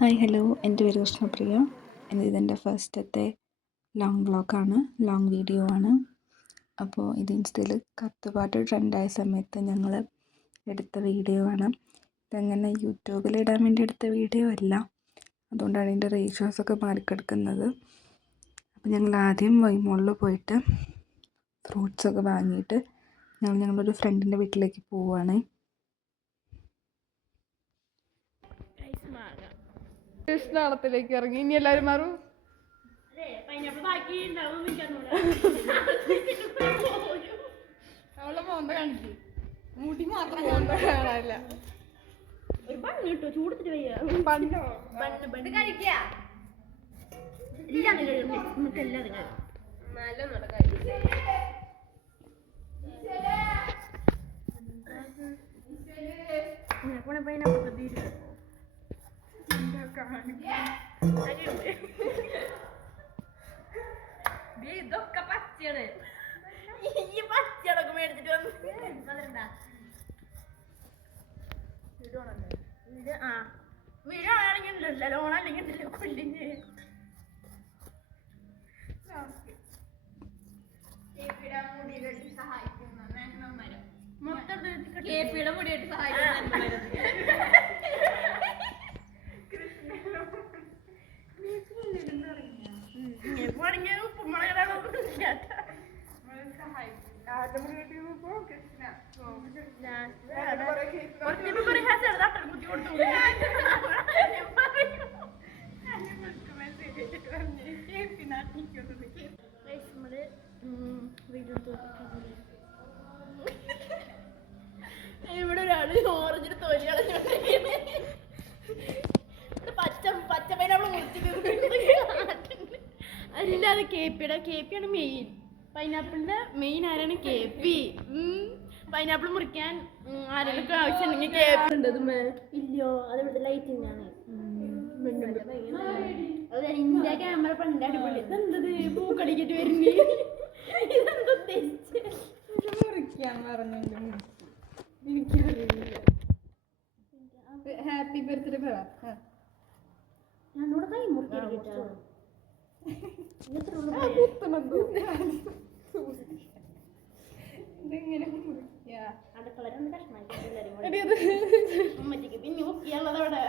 Hi hello, എൻ്റെ പേര് കൃഷ്ണപ്രിയ. ഇതെൻ്റെ ഫസ്റ്റത്തെ ലോങ് വ്ളോഗാണ്, ലോങ് വീഡിയോ ആണ്. അപ്പോൾ ഇത് ഇൻസ്റ്റയിൽ കത്തുപാട്ട് ട്രെൻഡായ സമയത്ത് ഞങ്ങൾ എടുത്ത വീഡിയോ ആണ്. ഇതങ്ങനെ യൂട്യൂബിലിടാൻ വേണ്ടി എടുത്ത വീഡിയോ അല്ല, അതുകൊണ്ടാണ് ഇതിൻ്റെ റേഷ്യോസൊക്കെ മാറിക്കിടക്കുന്നത്. അപ്പോൾ ഞങ്ങൾ ആദ്യം വൈമോളിൽ പോയിട്ട് ഫ്രൂട്ട്സൊക്കെ വാങ്ങിയിട്ട് ഞങ്ങളൊരു ഫ്രണ്ടിൻ്റെ വീട്ടിലേക്ക് പോവുകയാണ്. കൃഷ്ണാളത്തിലേക്ക് ഇറങ്ങി. ഇനി എല്ലാവരും മാറും. അവളെ മോന്ത കാണിച്ചു, മുടി മാത്രം മോന്ത കാണാനില്ല. ഇതൊക്കെ പച്ചയാണ്. ഈ പച്ചടൊക്കെ മേടിച്ചിട്ട് വീടാണെങ്കിൽ ഉണ്ടല്ലോ, ലോണല്ലെങ്കിൽ ഉണ്ടല്ലോ കൊല്ലിഞ്ഞ്. മുടിയിട്ട് സഹായിക്കുന്ന മൊത്തം മുടിയായിട്ട് സഹായിക്കുന്ന ഇവിടെ ഒരാള് ഓറഞ്ചിന് തൊലി പച്ച പൈനാപ്പിൾ അല്ലാതെ കേപ്പിയാണ് മെയിൻ. പൈനാപ്പിളിന്റെ മെയിൻ ആരാണ്? കേപ്പി. പൈനാപ്പിൾ മുറിക്കാൻ ആരെങ്കിലും ആവശ്യമുണ്ടെങ്കിൽ കേപ്പി ഉണ്ട്. ഇല്ലയോ, അത് ഇവിടെ ലൈറ്റിങ്ങാണ്. ഇന്ത്യ ക്യാമറ പണ്ട് അടിപൊളി. ഇതെന്തത് പൂക്കളിക്കിട്ട് വരുന്നേ? ഇതെന്താ മുറിക്കാൻ പറഞ്ഞില്ല. ഹാപ്പി ബർത്ത്ഡേ പറ. ഞാനോട് കൈ മുറിക്കാൻ അടുക്കള അമ്മച്ചിക്ക് പിന്നെ മുക്കിയുള്ളത് അവിടെ.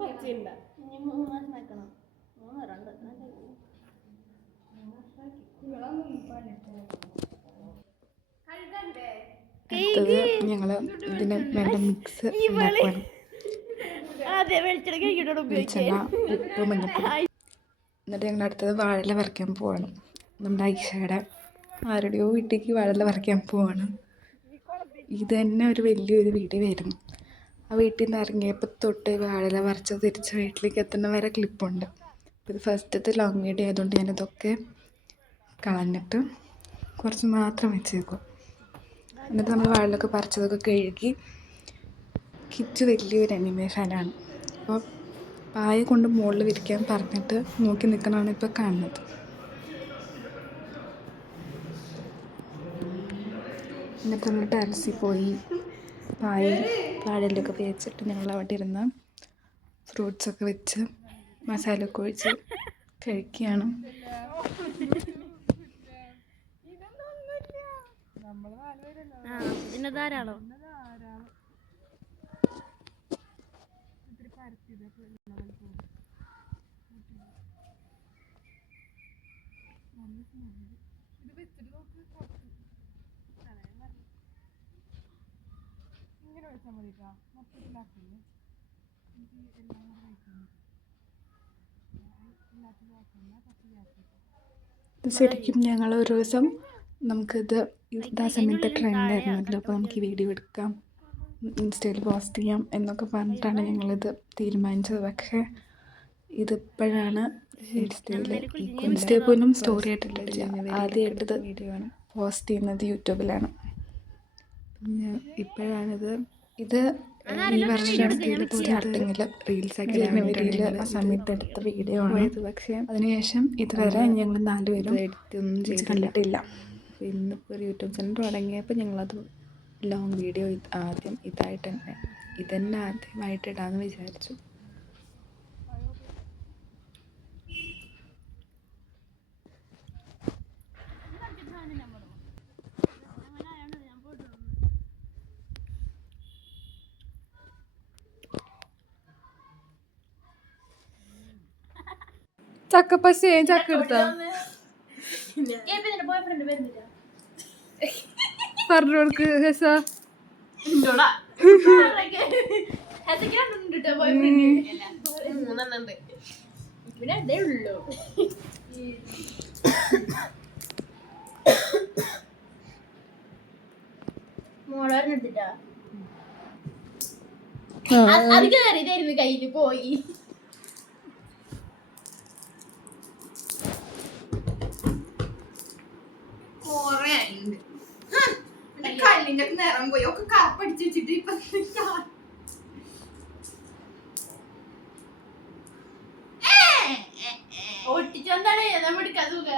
പച്ചയുണ്ട ഇനി 3 മാസം വെക്കണം. 3 അടുത്തത് ഞങ്ങൾ ഇതിന് വേണ്ട മിക്സ് ഉണ്ടാക്കുകയാണ്. വെളിച്ചെണ്ണ, ഉപ്പ്, മഞ്ഞൾപ്പൊടി. എന്നിട്ട് ഞങ്ങൾ അടുത്തത് വാഴയില വരയ്ക്കാൻ പോവാണ്. നമ്മുടെ ഐഷയുടെ ആരുടെയോ വീട്ടിലേക്ക് വാഴയില വരയ്ക്കാൻ പോവാണ്. ഇത് തന്നെ ഒരു വലിയൊരു വീഡിയോ ആയിരുന്നു. ആ വീട്ടിൽ നിന്ന് ഇറങ്ങിയപ്പോൾ തൊട്ട് വാഴയില വരച്ച് തിരിച്ച് വീട്ടിലേക്ക് എത്തുന്ന വരെ ക്ലിപ്പുണ്ട്. ഇത് ഫസ്റ്റത്തെ ലോങ് വീഡിയോ ആയതുകൊണ്ട് ഞാനിതൊക്കെ കളഞ്ഞിട്ട് കുറച്ച് മാത്രം വെച്ചേക്കും. എന്നിട്ട് നമ്മൾ വാഴയിലൊക്കെ പറിച്ചതൊക്കെ കഴുകി. കിച്ചു വലിയൊരു അനിമേ ഫാനാണ്. അപ്പോൾ പായ കൊണ്ട് മുകളിൽ വിരിക്കാൻ പറഞ്ഞിട്ട് നോക്കി നിൽക്കണതാണ് ഇപ്പോൾ കാണുന്നത്. എന്നിട്ട് നമ്മൾ ടെറസിൽ പോയി വാഴയിലൊക്കെ വേച്ചിട്ട് ഞങ്ങൾ അവിടെ ഇരുന്ന് ഫ്രൂട്ട്സൊക്കെ വെച്ച് മസാലയൊക്കെ ഒഴിച്ച് കഴിക്കുകയാണ്. ധാരാളം ഇങ്ങനെ വെച്ചാൽ മതി. മൊത്തത്തിലാക്കില്ലേ ശരിക്കും ഞങ്ങൾ ഒരു ദിവസം നമുക്കിത് ഇതാ സമയത്ത് ട്രെൻഡായിരുന്നല്ലോ, അപ്പോൾ നമുക്ക് ഈ വീഡിയോ എടുക്കാം, ഇൻസ്റ്റയിൽ പോസ്റ്റ് ചെയ്യാം എന്നൊക്കെ പറഞ്ഞിട്ടാണ് ഞങ്ങളിത് തീരുമാനിച്ചത്. പക്ഷേ ഇതിപ്പോഴാണ് ഇൻസ്റ്റയിൽ പോലും സ്റ്റോറി ആയിട്ടില്ല. ആദ്യമായിട്ടത് വീഡിയോ ആണ് പോസ്റ്റ് ചെയ്യുന്നത് യൂട്യൂബിലാണ്. ഇപ്പോഴാണിത് ഈ വർഷം സ്റ്റാർട്ടിങ്ങിൽ റീൽസ് ഒക്കെ ജനുവരിയിൽ ആ സമയത്ത് എടുത്ത വീഡിയോ ആണ്. പക്ഷേ അതിനുശേഷം ഇതുവരെ ഞങ്ങൾ 4 പേരും എഡിറ്റൊന്നും കണ്ടിട്ടില്ല. ഇന്നിപ്പോൾ ഒരു യൂട്യൂബ് ചാനൽ തുടങ്ങിയപ്പോൾ ഞങ്ങളത് ലോങ് വീഡിയോ ആദ്യം ഇതന്നെ ആദ്യമായിട്ട് ഇടാമെന്ന് വിചാരിച്ചു. ചക്കപ്പശ ചക്ക എടുത്താ പറഞ്ഞു കൊടുക്ക് ഇതായിരുന്നു കയ്യില് പോയി. കല്ലിന്റെ നിറം പോയി ഒക്കെ കപ്പടിച്ച് വെച്ചിട്ട് ഇപ്പൊ ഒട്ടിച്ചെന്താണ് നമ്മൾ എടുക്കാൻ സുഖ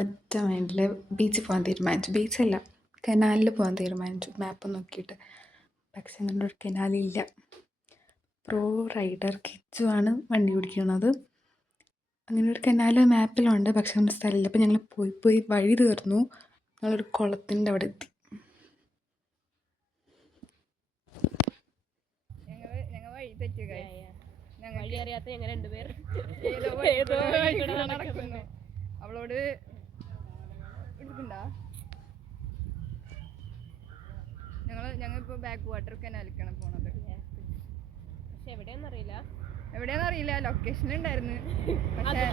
ഒറ്റ മൈൻഡില് ബീച്ചിൽ പോകാൻ തീരുമാനിച്ചു. ബീച്ചല്ല, കനാലിൽ പോകാൻ തീരുമാനിച്ചു മാപ്പ് നോക്കിയിട്ട്. പക്ഷെ അങ്ങനെ ഒരു കനാലില്ല. പ്രോ റൈഡർ കിച്ചു ആണ് വണ്ടി ഓടിക്കുന്നത്. അങ്ങനെ ഒരു കനാല് മാപ്പിലുണ്ട്, പക്ഷെ അങ്ങനെ സ്ഥലമില്ല. അപ്പം ഞങ്ങൾ പോയി വഴി തീർന്നു. ഞങ്ങളൊരു കുളത്തിൻ്റെ അവിടെ എത്തി. ഞങ്ങൾ വഴി തെറ്റി അറിയാത്ത ഞങ്ങൾ രണ്ടുപേർ അവളോട് എടുക്കണ്ട. ഞങ്ങളിപ്പോൾ ബാക്ക് വാട്ടർ കനാലിക്കാണ് പോണത്. പക്ഷെ എവിടെയാണെന്നറിയില്ല. ലൊക്കേഷൻ ഉണ്ടായിരുന്നു, പക്ഷെ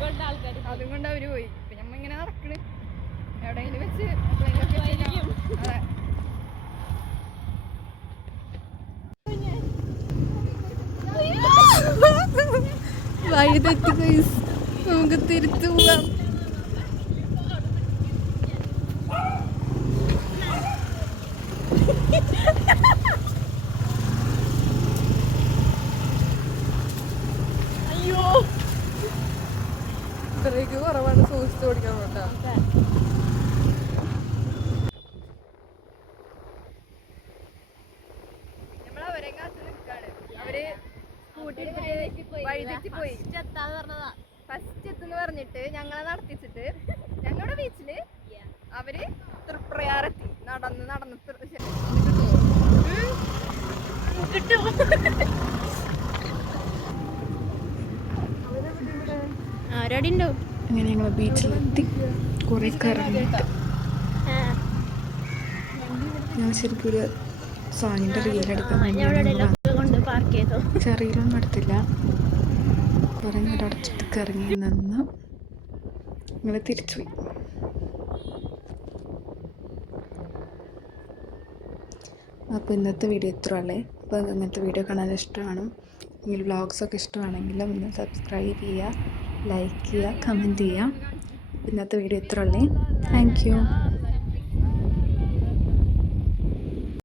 അതുകൊണ്ട് അവര് പോയി. ഇപ്പൊ ഞമ്മ ഇങ്ങനെ നടക്കണ് എവിടെയെങ്കിലും വെച്ച്. അതെ, വഴി തെറ്റി ഗൈസ്. നമുക്ക് തിരിച്ചു പോകാം. അയ്യോ, ബ്രേക്ക് കുറവാണ്, സൂക്ഷിച്ച് ഓടിക്കാൻ വേണ്ട. നമ്മളവരെ കാത്ത് നിൽക്കാണ്. അവര് സ്കൂട്ടി വഴിതെറ്റി പോയി. ഫസ്റ്റ് എത്തുന്ന് പറഞ്ഞിട്ട് ഞങ്ങളെ നടത്തിച്ചിട്ട് ഞങ്ങളുടെ ബീച്ചില് അവര് തൃപ്രയാറെത്തി. നടന്ന് അങ്ങനെ ഞങ്ങൾ ബീച്ചിലെത്തി. കുറെ കറങ്ങിയിട്ട് ഞാൻ ശരിക്കും ഒരു സോങ്ങിൻ്റെ റീലെടുക്കാൻ ചെറിയൊന്നും എടുത്തില്ല. കുറെ നേരം അടച്ചിട്ട് കറങ്ങി നിന്ന് ഞങ്ങൾ തിരിച്ചുപോയി. അപ്പോൾ ഇന്നത്തെ വീഡിയോ ഇത്ര അല്ലേ. അപ്പോൾ ഇന്നത്തെ വീഡിയോ കാണാൻ ഇഷ്ടമാണ്, നിങ്ങൾ വ്ളോഗ്സൊക്കെ ഇഷ്ടമാണെങ്കിൽ ഒന്ന് സബ്സ്ക്രൈബ് ചെയ്യുക, ലൈക്ക് ചെയ്യുക, കമൻറ്റ് ചെയ്യുക. ഇന്നത്തെ വീഡിയോ ഇത്ര അല്ലേ. Thank you.